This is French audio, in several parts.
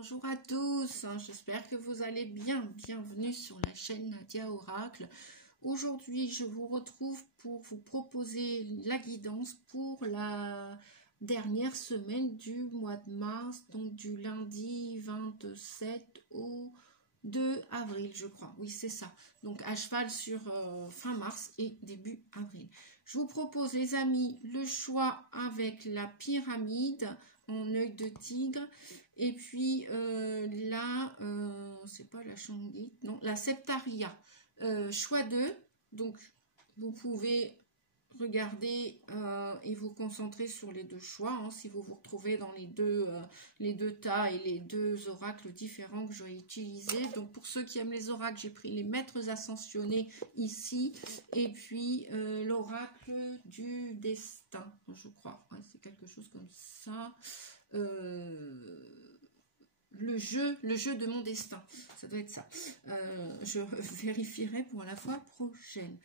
Bonjour à tous, j'espère que vous allez bien. Bienvenue sur la chaîne Nadia Oracle. Aujourd'hui, je vous retrouve pour vous proposer la guidance pour la dernière semaine du mois de mars, donc du lundi 27 au 2 avril, je crois. Oui, c'est ça. Donc, à cheval sur fin mars et début avril. Je vous propose, les amis, le choix avec la pyramide en œil de tigre. Et puis là, c'est pas la Shangite, non, la Septaria. Choix 2. Donc, vous pouvez regarder et vous concentrer sur les deux choix, hein, si vous vous retrouvez dans les deux tas et les deux oracles différents que j'ai utilisés. Donc pour ceux qui aiment les oracles, j'ai pris les maîtres ascensionnés ici et puis l'oracle du destin, je crois, ouais, c'est quelque chose comme ça. Le jeu de mon destin, ça doit être ça. Je vérifierai pour la fois prochaine.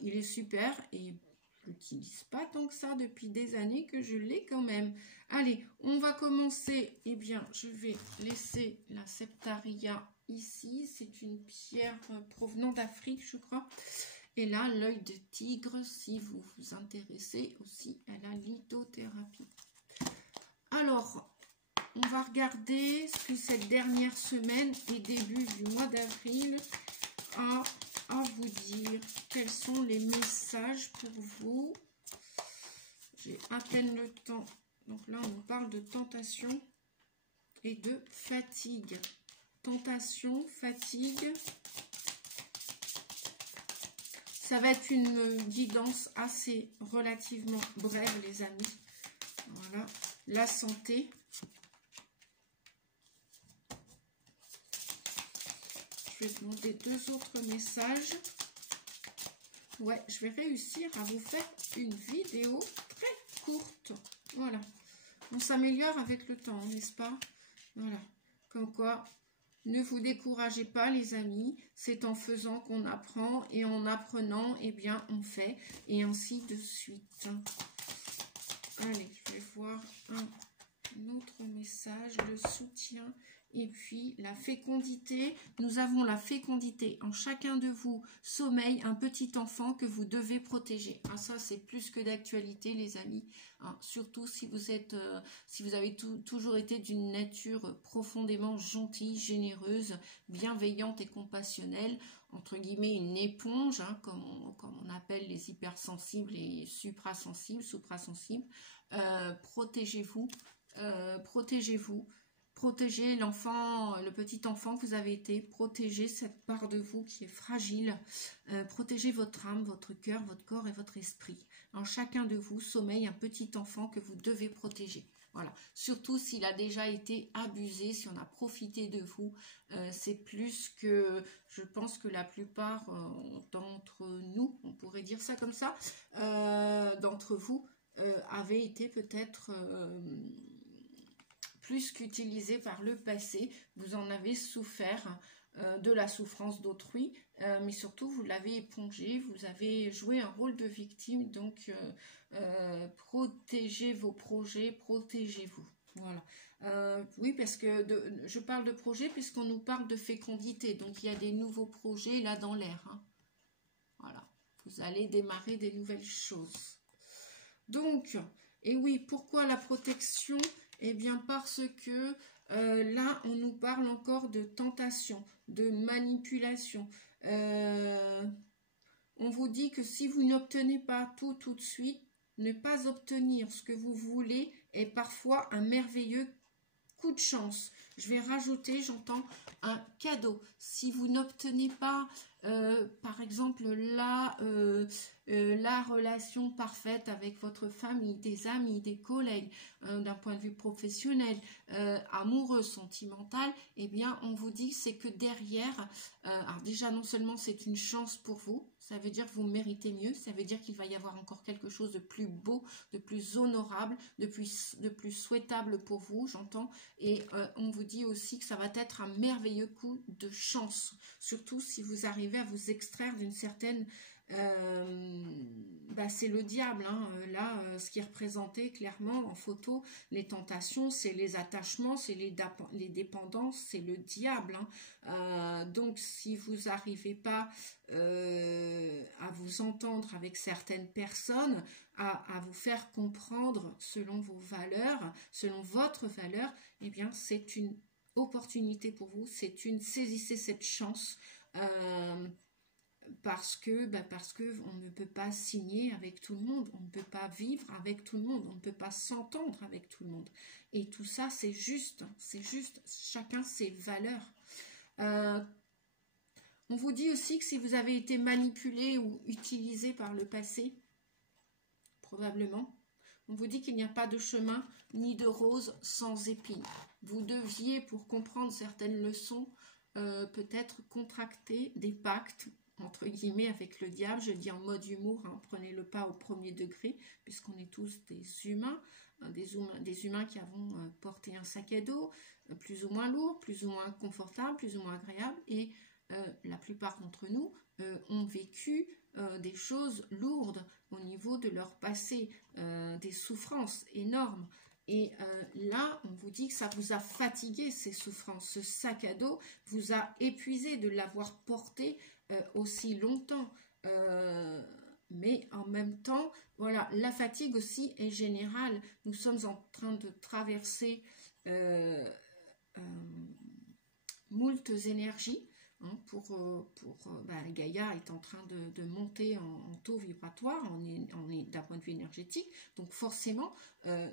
Il est super et je l'utilise pas tant que ça depuis des années que je l'ai quand même. Allez, on va commencer. Eh bien, je vais laisser la Septaria ici. C'est une pierre provenant d'Afrique, je crois. Et là, l'œil de tigre, si vous vous intéressez aussi à la lithothérapie. Alors, on va regarder ce que cette dernière semaine et début du mois d'avril a à vous dire. Quels sont les messages pour vous? J'ai à peine le temps. Donc là, on parle de tentation et de fatigue. Tentation, fatigue. Ça va être une guidance assez relativement brève, les amis. Voilà. La santé. Je vais demander deux autres messages. Ouais, je vais réussir à vous faire une vidéo très courte. Voilà. On s'améliore avec le temps, n'est-ce pas? Voilà. Comme quoi, ne vous découragez pas, les amis. C'est en faisant qu'on apprend et en apprenant, eh bien, on fait. Et ainsi de suite. Allez, je vais voir un autre message, le soutien. Et puis la fécondité, nous avons la fécondité. En chacun de vous sommeille un petit enfant que vous devez protéger. Ah, ça c'est plus que d'actualité, les amis. Hein, surtout si vous êtes, si vous avez toujours été d'une nature profondément gentille, généreuse, bienveillante et compassionnelle, entre guillemets une éponge, hein, comme on appelle les hypersensibles et suprasensibles. Protégez-vous, protégez-vous. Protégez l'enfant, le petit enfant que vous avez été. Protégez cette part de vous qui est fragile. Protégez votre âme, votre cœur, votre corps et votre esprit. En chacun de vous sommeille un petit enfant que vous devez protéger. Voilà. Surtout s'il a déjà été abusé, si on a profité de vous. C'est plus que, je pense que la plupart d'entre nous, on pourrait dire ça comme ça, d'entre vous, avaient été peut-être... plus qu'utilisé par le passé, vous en avez souffert de la souffrance d'autrui, mais surtout vous l'avez épongé, vous avez joué un rôle de victime, donc protégez vos projets, protégez-vous. Voilà. Oui, parce que je parle de projet puisqu'on nous parle de fécondité, donc il y a des nouveaux projets là dans l'air. Hein. Voilà, vous allez démarrer des nouvelles choses. Donc, et oui, pourquoi la protection ? Eh bien parce que là, on nous parle encore de tentation, de manipulation. On vous dit que si vous n'obtenez pas tout de suite, ne pas obtenir ce que vous voulez est parfois un merveilleux coup de chance. Je vais rajouter, j'entends, un cadeau. Si vous n'obtenez pas, par exemple, la relation parfaite avec votre famille, des amis, des collègues, d'un point de vue professionnel, amoureux, sentimental, eh bien, on vous dit c'est que derrière, alors déjà, non seulement c'est une chance pour vous, ça veut dire que vous méritez mieux, ça veut dire qu'il va y avoir encore quelque chose de plus beau, de plus honorable, de plus souhaitable pour vous, j'entends, et on vous dit aussi que ça va être un merveilleux coup de chance, surtout si vous arrivez à vous extraire d'une certaine c'est le diable. Hein. Là, ce qui est représenté clairement en photo, les tentations, c'est les attachements, c'est les dépendances, c'est le diable. Hein. Donc, si vous n'arrivez pas à vous entendre avec certaines personnes, à vous faire comprendre selon vos valeurs, selon votre valeur, eh bien, c'est une opportunité pour vous, saisissez cette chance. Parce que on ne peut pas signer avec tout le monde, on ne peut pas vivre avec tout le monde, on ne peut pas s'entendre avec tout le monde. Et tout ça, c'est juste, chacun ses valeurs. On vous dit aussi que si vous avez été manipulé ou utilisé par le passé, probablement, on vous dit qu'il n'y a pas de chemin ni de rose sans épines. Vous deviez, pour comprendre certaines leçons, peut-être contracter des pactes, entre guillemets, avec le diable. Je dis en mode humour, hein, prenez-le pas au premier degré, puisqu'on est tous des humains, des humains qui avons porté un sac à dos, plus ou moins lourd, plus ou moins confortable, plus ou moins agréable, et la plupart d'entre nous ont vécu des choses lourdes au niveau de leur passé, des souffrances énormes. Et là, on vous dit que ça vous a fatigué, ces souffrances. Ce sac à dos vous a épuisé de l'avoir porté aussi longtemps. Mais en même temps, voilà, la fatigue aussi est générale. Nous sommes en train de traverser moultes énergies. Hein, Gaïa est en train de monter en taux vibratoire, on est d'un point de vue énergétique, donc forcément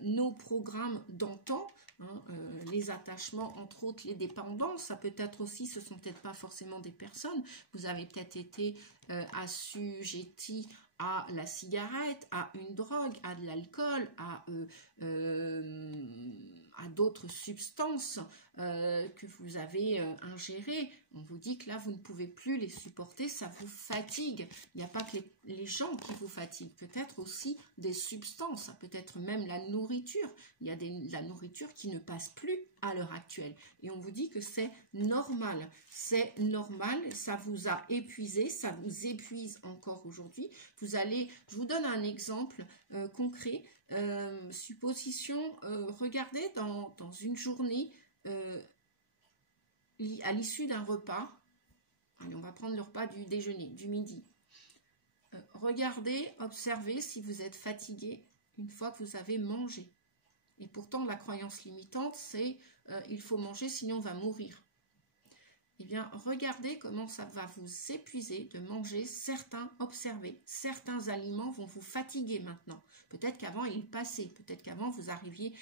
nos programmes d'antan, hein, les attachements, entre autres les dépendances, ça peut être aussi, ce sont peut-être pas forcément des personnes, vous avez peut-être été assujetti à la cigarette, à une drogue, à de l'alcool, à d'autres substances que vous avez ingérées. On vous dit que là, vous ne pouvez plus les supporter, ça vous fatigue. Il n'y a pas que les gens qui vous fatiguent, peut-être aussi des substances, peut-être même la nourriture. Il y a la nourriture qui ne passe plus à l'heure actuelle. Et on vous dit que c'est normal, ça vous a épuisé, ça vous épuise encore aujourd'hui. Je vous donne un exemple concret. Supposition, regardez dans une journée, à l'issue d'un repas, allez, on va prendre le repas du déjeuner, du midi. Regardez, observez si vous êtes fatigué une fois que vous avez mangé. Et pourtant, la croyance limitante, c'est il faut manger sinon on va mourir. Eh bien, regardez comment ça va vous épuiser de manger observez, certains aliments vont vous fatiguer maintenant. Peut-être qu'avant, ils passaient, peut-être qu'avant, vous arriviez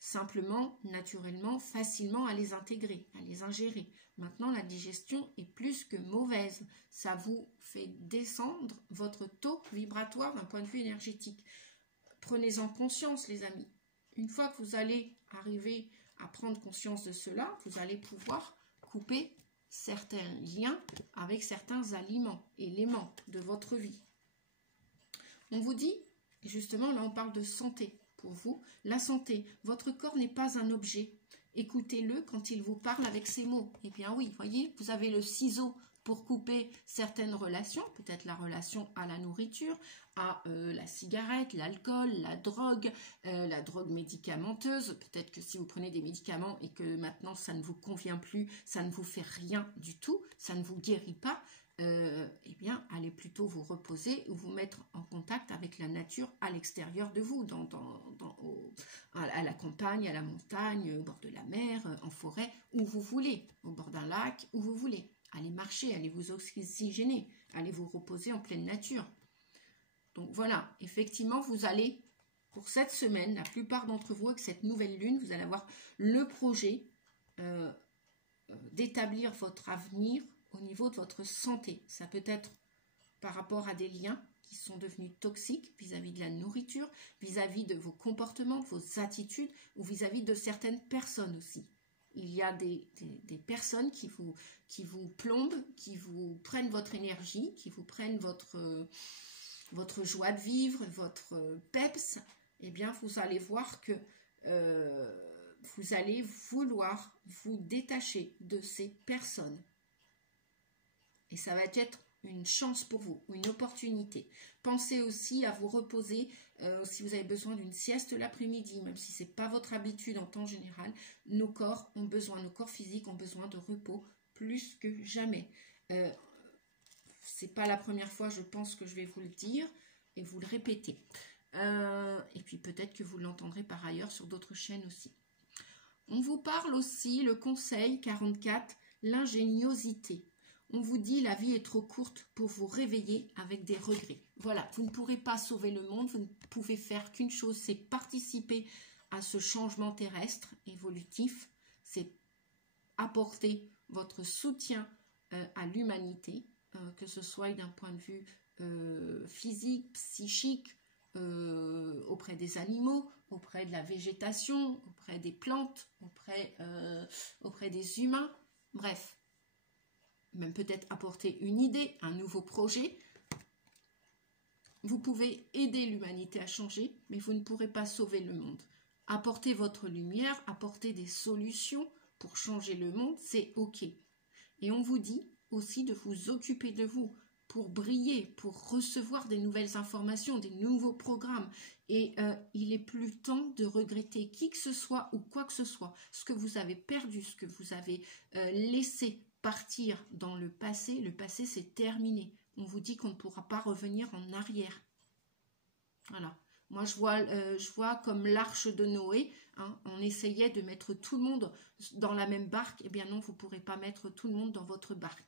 simplement, naturellement, facilement à les intégrer, à les ingérer. Maintenant, la digestion est plus que mauvaise. Ça vous fait descendre votre taux vibratoire d'un point de vue énergétique. Prenez-en conscience, les amis. Une fois que vous allez arriver à prendre conscience de cela, vous allez pouvoir couper certains liens avec certains aliments, éléments de votre vie. On vous dit, et justement là on parle de santé pour vous, la santé, votre corps n'est pas un objet. Écoutez-le quand il vous parle avec ces mots. Eh bien oui, voyez, vous avez le ciseau pour couper certaines relations, peut-être la relation à la nourriture, à la cigarette, l'alcool, la drogue médicamenteuse. Peut-être que si vous prenez des médicaments et que maintenant ça ne vous convient plus, ça ne vous fait rien du tout, ça ne vous guérit pas, eh bien, allez plutôt vous reposer ou vous mettre en contact avec la nature à l'extérieur de vous, à la campagne, à la montagne, au bord de la mer, en forêt, où vous voulez, au bord d'un lac, où vous voulez. Allez marcher, allez vous oxygéner, allez vous reposer en pleine nature. Donc voilà, effectivement, vous allez, pour cette semaine, la plupart d'entre vous, avec cette nouvelle lune, vous allez avoir le projet d'établir votre avenir au niveau de votre santé. Ça peut être par rapport à des liens qui sont devenus toxiques vis-à-vis de la nourriture, vis-à-vis de vos comportements, de vos attitudes, ou vis-à-vis de certaines personnes aussi. Il y a des personnes qui vous plombent, qui vous prennent votre énergie, qui vous prennent votre joie de vivre, votre peps. Eh bien, vous allez voir que vous allez vouloir vous détacher de ces personnes. Et ça va être une chance pour vous, une opportunité. Pensez aussi à vous reposer si vous avez besoin d'une sieste l'après-midi, même si ce n'est pas votre habitude en temps général. Nos corps physiques ont besoin de repos plus que jamais. C'est pas la première fois, je pense, que je vais vous le dire et vous le répéter. Et puis peut-être que vous l'entendrez par ailleurs sur d'autres chaînes aussi. On vous parle aussi, le conseil 44, l'ingéniosité. On vous dit la vie est trop courte pour vous réveiller avec des regrets. Voilà, vous ne pourrez pas sauver le monde, vous ne pouvez faire qu'une chose, c'est participer à ce changement terrestre évolutif, c'est apporter votre soutien à l'humanité, que ce soit d'un point de vue physique, psychique, auprès des animaux, auprès de la végétation, auprès des plantes, auprès des humains, bref. Même peut-être apporter une idée, un nouveau projet. Vous pouvez aider l'humanité à changer, mais vous ne pourrez pas sauver le monde. Apporter votre lumière, apporter des solutions pour changer le monde, c'est OK. Et on vous dit aussi de vous occuper de vous, pour briller, pour recevoir des nouvelles informations, des nouveaux programmes. Et il n'est plus temps de regretter qui que ce soit ou quoi que ce soit. Ce que vous avez perdu, ce que vous avez laissé partir dans le passé c'est terminé. On vous dit qu'on ne pourra pas revenir en arrière. Voilà. Moi, je vois comme l'arche de Noé, hein, on essayait de mettre tout le monde dans la même barque. Eh bien non, vous ne pourrez pas mettre tout le monde dans votre barque.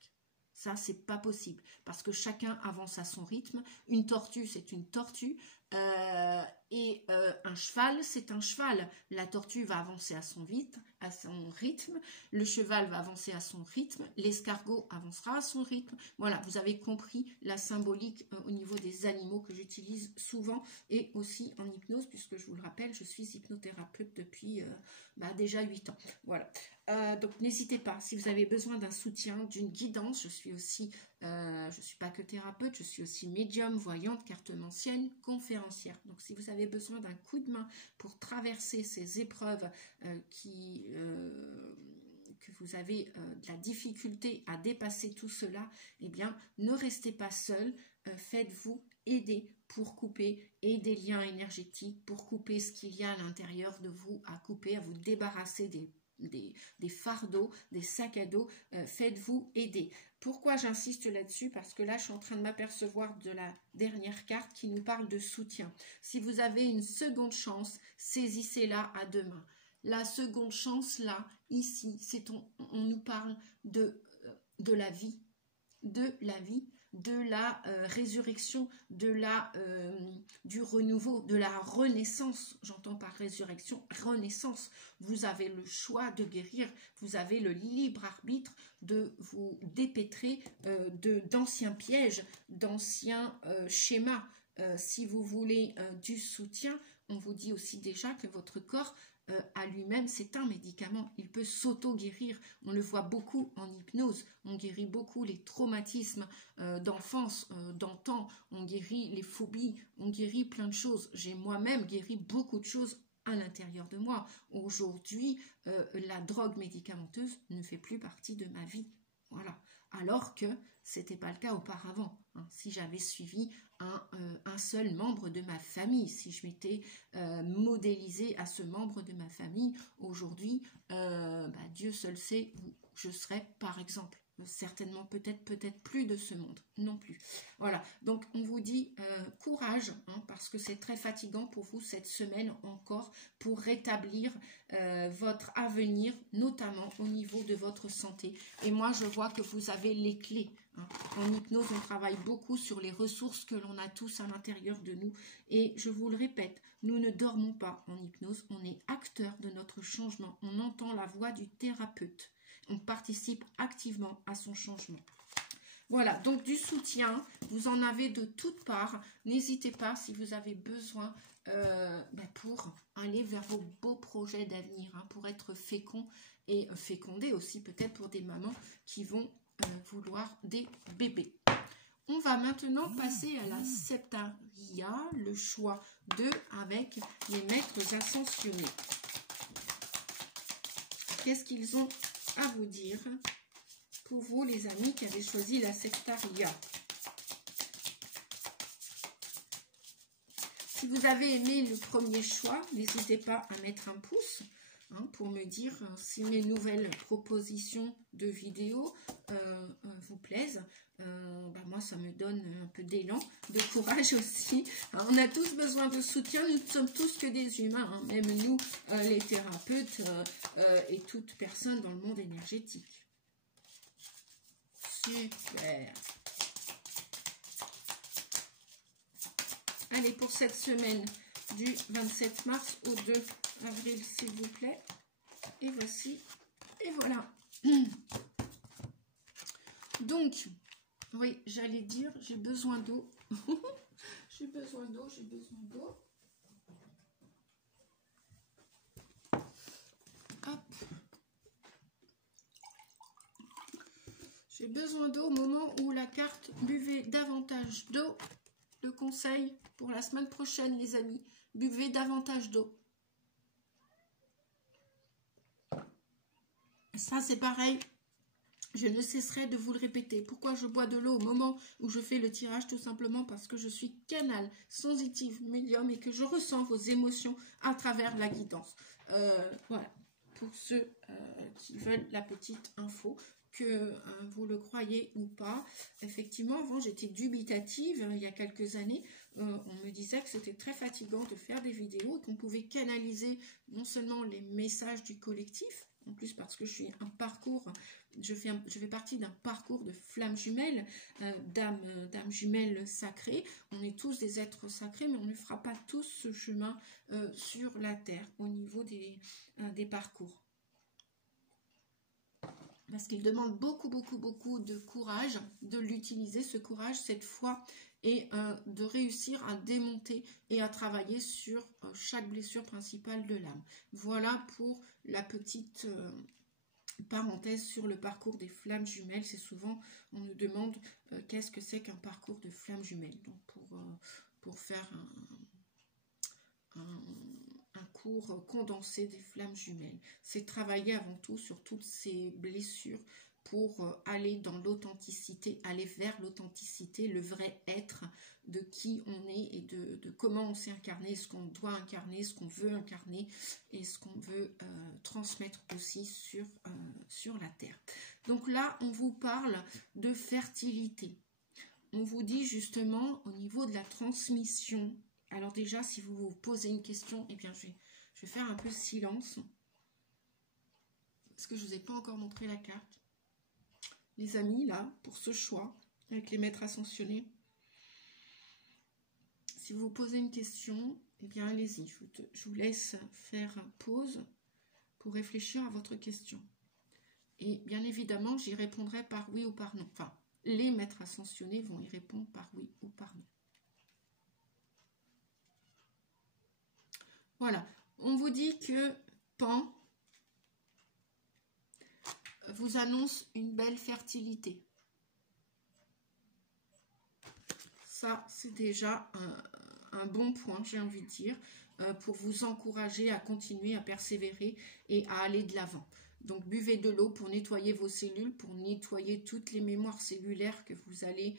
Ça, c'est pas possible, parce que chacun avance à son rythme. Une tortue, c'est une tortue, et un cheval, c'est un cheval. La tortue va avancer à son rythme, le cheval va avancer à son rythme, l'escargot avancera à son rythme. Voilà, vous avez compris la symbolique au niveau des animaux que j'utilise souvent, et aussi en hypnose, puisque je vous le rappelle, je suis hypnothérapeute depuis déjà 8 ans. Voilà. Donc n'hésitez pas, si vous avez besoin d'un soutien, d'une guidance, je suis pas que thérapeute, je suis aussi médium, voyante, cartomancienne, conférencière. Donc si vous avez besoin d'un coup de main pour traverser ces épreuves que vous avez de la difficulté à dépasser tout cela, eh bien ne restez pas seul, faites-vous aider pour couper et des liens énergétiques, pour couper ce qu'il y a à l'intérieur de vous, à couper, à vous débarrasser des fardeaux, des sacs à dos, faites-vous aider. Pourquoi j'insiste là-dessus? Parce que là, je suis en train de m'apercevoir de la dernière carte qui nous parle de soutien. Si vous avez une seconde chance, saisissez-la à deux mains. La seconde chance, là, ici, on nous parle de la vie, de la résurrection, du renouveau, de la renaissance. J'entends par résurrection, renaissance. Vous avez le choix de guérir, vous avez le libre arbitre de vous dépêtrer d'anciens pièges, d'anciens schémas. Si vous voulez du soutien, on vous dit aussi déjà que votre corps à lui-même, c'est un médicament. Il peut s'auto-guérir. On le voit beaucoup en hypnose. On guérit beaucoup les traumatismes d'enfance, d'antan. On guérit les phobies. On guérit plein de choses. J'ai moi-même guéri beaucoup de choses à l'intérieur de moi. Aujourd'hui, la drogue médicamenteuse ne fait plus partie de ma vie. Voilà. Alors que c'était pas le cas auparavant. Hein. Si j'avais suivi un seul membre de ma famille, si je m'étais modélisée à ce membre de ma famille, aujourd'hui, Dieu seul sait où je serais, par exemple. Certainement, peut-être plus de ce monde, non plus. Voilà, donc on vous dit courage, hein, parce que c'est très fatigant pour vous cette semaine encore pour rétablir votre avenir, notamment au niveau de votre santé. Et moi, je vois que vous avez les clés. Hein. En hypnose, on travaille beaucoup sur les ressources que l'on a tous à l'intérieur de nous. Et je vous le répète, nous ne dormons pas en hypnose, on est acteur de notre changement. On entend la voix du thérapeute. On participe activement à son changement. Voilà, donc du soutien, vous en avez de toutes parts. N'hésitez pas si vous avez besoin pour aller vers vos beaux projets d'avenir, hein, pour être fécond et fécondé aussi peut-être pour des mamans qui vont vouloir des bébés. On va maintenant passer à la Septaria, le choix 2 avec les maîtres ascensionnés. Qu'est-ce qu'ils ont à vous dire pour vous, les amis qui avez choisi la Septaria? Si vous avez aimé le premier choix, n'hésitez pas à mettre un pouce pour me dire si mes nouvelles propositions de vidéos vous plaisent. Moi, ça me donne un peu d'élan, de courage aussi. On a tous besoin de soutien, nous ne sommes tous que des humains, même nous, les thérapeutes et toute personne dans le monde énergétique. Super. Allez, pour cette semaine du 27 mars au 2 avril, s'il vous plaît. Et voici, et voilà. Donc, oui, j'allais dire, j'ai besoin d'eau. J'ai besoin d'eau, j'ai besoin d'eau. Hop. J'ai besoin d'eau au moment où la carte buvez davantage d'eau. Le conseil pour la semaine prochaine, les amis, buvez davantage d'eau. Ça, c'est pareil. Je ne cesserai de vous le répéter. Pourquoi je bois de l'eau au moment où je fais le tirage? Tout simplement parce que je suis canal sensitive médium et que je ressens vos émotions à travers la guidance. Voilà. Pour ceux qui veulent la petite info, que vous le croyez ou pas. Effectivement, avant, j'étais dubitative. Il y a quelques années, on me disait que c'était très fatigant de faire des vidéos, qu'on pouvait canaliser non seulement les messages du collectif, en plus parce que je suis un parcours, je fais partie d'un parcours de flammes jumelles, d'âmes jumelles sacrées. On est tous des êtres sacrés, mais on ne fera pas tous ce chemin sur la terre au niveau des parcours. Parce qu'il demande beaucoup de courage, de l'utiliser, ce courage, cette foi, et de réussir à démonter et à travailler sur chaque blessure principale de l'âme. Voilà pour la petite parenthèse sur le parcours des flammes jumelles. C'est souvent, on nous demande qu'est-ce que c'est qu'un parcours de flammes jumelles. Donc pour faire un cours condensé des flammes jumelles. C'est travailler avant tout sur toutes ces blessures pour aller dans l'authenticité, aller vers l'authenticité, le vrai être de qui on est et de comment on s'est incarné, ce qu'on doit incarner, ce qu'on veut incarner et ce qu'on veut transmettre aussi sur la terre. Donc là, on vous parle de fertilité. On vous dit justement au niveau de la transmission. Alors déjà, si vous vous posez une question, eh bien, je vais faire un peu silence. Parce que je ne vous ai pas encore montré la carte. Les amis, là, pour ce choix, avec les maîtres ascensionnés, si vous vous posez une question, eh bien, allez-y. Je vous laisse faire pause pour réfléchir à votre question. Et bien évidemment, j'y répondrai par oui ou par non. Enfin, les maîtres ascensionnés vont y répondre par oui ou par non. Voilà, on vous dit que Pan vous annonce une belle fertilité. Ça, c'est déjà un bon point, j'ai envie de dire, pour vous encourager à continuer, à persévérer et à aller de l'avant. Donc, buvez de l'eau pour nettoyer vos cellules, pour nettoyer toutes les mémoires cellulaires que vous allez...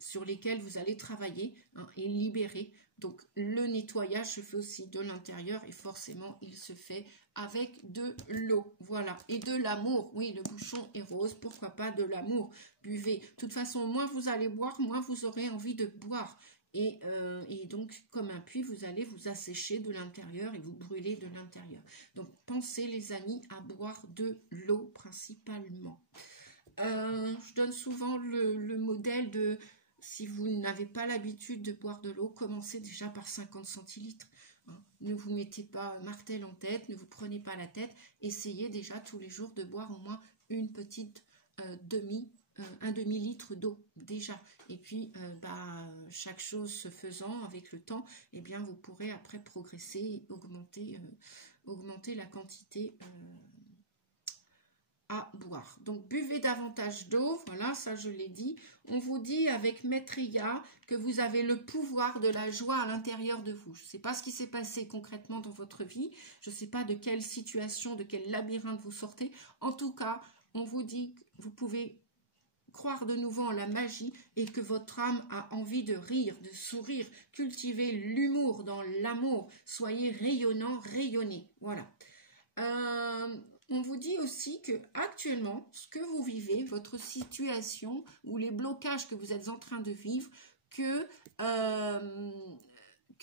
sur lesquelles vous allez travailler et libérer. Donc le nettoyage se fait aussi de l'intérieur et forcément il se fait avec de l'eau. Voilà, et de l'amour. Oui, le bouchon est rose, pourquoi pas de l'amour. Buvez. De toute façon, moins vous allez boire, moins vous aurez envie de boire. Et donc, comme un puits, vous allez vous assécher de l'intérieur et vous brûler de l'intérieur. Donc, pensez les amis à boire de l'eau principalement. Je donne souvent le modèle de... Si vous n'avez pas l'habitude de boire de l'eau, commencez déjà par 50 centilitres. Ne vous mettez pas martel en tête, ne vous prenez pas la tête. Essayez déjà tous les jours de boire au moins une petite un demi-litre d'eau déjà. Et puis, chaque chose se faisant avec le temps, eh bien, vous pourrez après progresser et augmenter la quantité à boire. Donc buvez davantage d'eau, voilà, ça je l'ai dit. On vous dit avec Maîtria que vous avez le pouvoir de la joie à l'intérieur de vous. Je ne sais pas ce qui s'est passé concrètement dans votre vie, je ne sais pas de quelle situation, de quel labyrinthe vous sortez. En tout cas, on vous dit que vous pouvez croire de nouveau en la magie et que votre âme a envie de rire, de sourire, cultiver l'humour dans l'amour. Soyez rayonnant, rayonnez. Voilà. On vous dit aussi que actuellement, ce que vous vivez, votre situation ou les blocages que vous êtes en train de vivre, que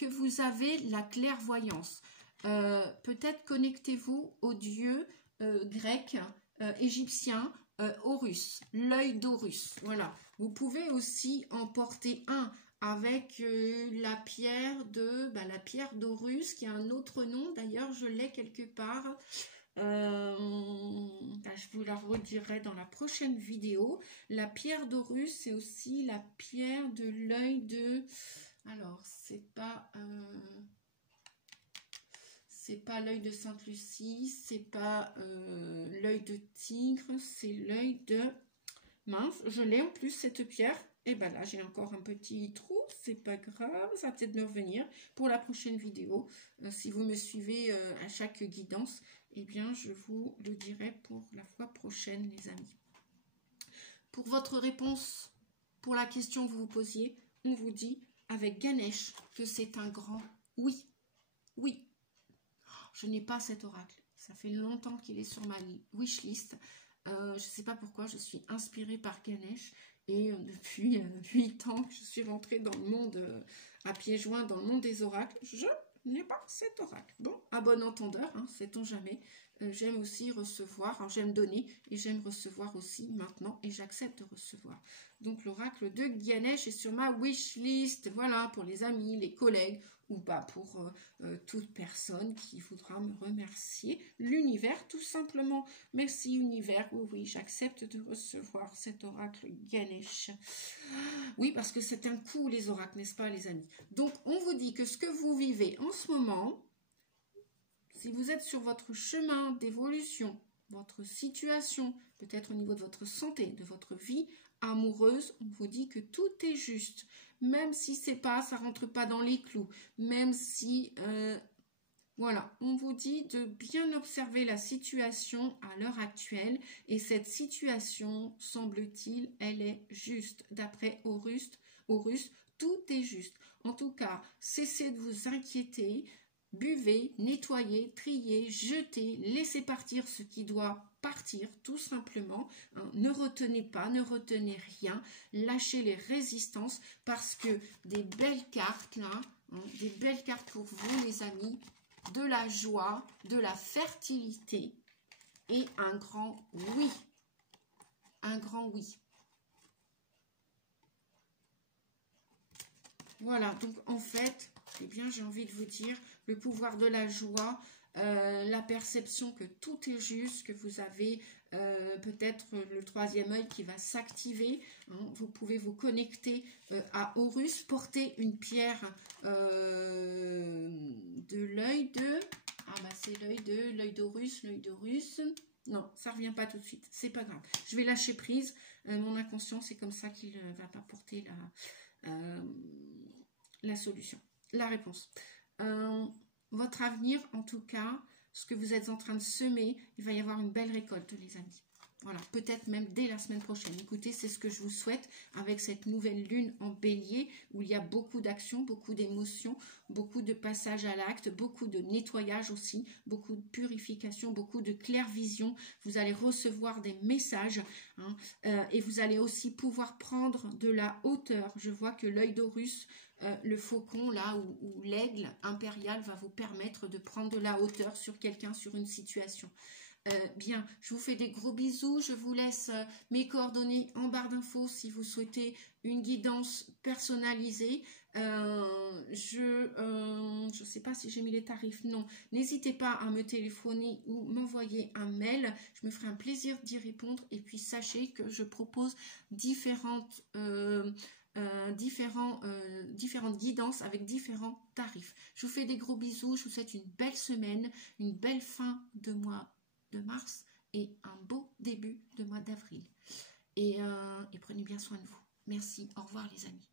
vous avez la clairvoyance. Peut-être connectez-vous au dieu grec, égyptien, Horus, l'œil d'Horus. Voilà. Vous pouvez aussi en porter un avec la pierre d'Horus, qui a un autre nom, d'ailleurs je l'ai quelque part. Je vous la redirai dans la prochaine vidéo. La pierre d'Horus, c'est aussi la pierre de l'œil de... Alors, c'est pas l'œil de Sainte-Lucie, c'est pas l'œil de tigre, c'est l'œil de... Mince, je l'ai en plus cette pierre. Et ben là, j'ai encore un petit trou, c'est pas grave, ça va peut-être me revenir pour la prochaine vidéo. Si vous me suivez à chaque guidance, eh bien, je vous le dirai pour la fois prochaine, les amis. Pour votre réponse, pour la question que vous vous posiez, on vous dit avec Ganesh que c'est un grand oui. Oui. Je n'ai pas cet oracle. Ça fait longtemps qu'il est sur ma wishlist. Je ne sais pas pourquoi, je suis inspirée par Ganesh. Et depuis 8 ans que je suis rentrée dans le monde, à pieds joints, dans le monde des oracles, je n'ai pas cet oracle. Bon, à bon entendeur, hein, sait-on jamais. J'aime aussi recevoir, alors j'aime donner et j'aime recevoir aussi maintenant et j'accepte de recevoir. Donc l'oracle de Ganesh est sur ma wishlist, voilà, pour les amis, les collègues ou pas pour toute personne qui voudra me remercier. L'univers, tout simplement. Merci univers, oui, j'accepte de recevoir cet oracle Ganesh. Oui, parce que c'est un coup les oracles, n'est-ce pas les amis? Donc on vous dit que ce que vous vivez en ce moment, si vous êtes sur votre chemin d'évolution, votre situation, peut-être au niveau de votre santé, de votre vie amoureuse, on vous dit que tout est juste. Même si ça rentre pas dans les clous, même si, voilà, on vous dit de bien observer la situation à l'heure actuelle. Et cette situation, semble-t-il, elle est juste. D'après Horus, tout est juste. En tout cas, cessez de vous inquiéter. Buvez, nettoyez, triez, jetez, laissez partir ce qui doit partir, tout simplement. Hein. Ne retenez pas, ne retenez rien. Lâchez les résistances parce que des belles cartes, là, hein, des belles cartes pour vous, les amis, de la joie, de la fertilité et un grand oui. Un grand oui. Voilà, donc en fait, eh bien, j'ai envie de vous dire, le pouvoir de la joie, la perception que tout est juste, que vous avez peut-être le troisième œil qui va s'activer. Hein, vous pouvez vous connecter à Horus, porter une pierre de l'œil de... Ah bah c'est l'œil d'Horus, Non, ça revient pas tout de suite, c'est pas grave. Je vais lâcher prise. Mon inconscient, c'est comme ça qu'il ne va pas porter la solution, la réponse. Votre avenir, en tout cas, ce que vous êtes en train de semer, il va y avoir une belle récolte, les amis. Voilà, peut-être même dès la semaine prochaine. Écoutez, c'est ce que je vous souhaite avec cette nouvelle lune en bélier où il y a beaucoup d'actions, beaucoup d'émotions, beaucoup de passage à l'acte, beaucoup de nettoyage aussi, beaucoup de purification, beaucoup de clairvision. Vous allez recevoir des messages hein, et vous allez aussi pouvoir prendre de la hauteur. Je vois que l'œil d'Horus, le faucon là ou l'aigle impérial va vous permettre de prendre de la hauteur sur quelqu'un, sur une situation. Bien, je vous fais des gros bisous, je vous laisse mes coordonnées en barre d'infos si vous souhaitez une guidance personnalisée. Je sais pas si j'ai mis les tarifs, non. N'hésitez pas à me téléphoner ou m'envoyer un mail, je me ferai un plaisir d'y répondre et puis sachez que je propose différentes guidances avec différents tarifs. Je vous fais des gros bisous, je vous souhaite une belle semaine, une belle fin de mois de mars et un beau début de mois d'avril. Et prenez bien soin de vous. Merci, au revoir les amis.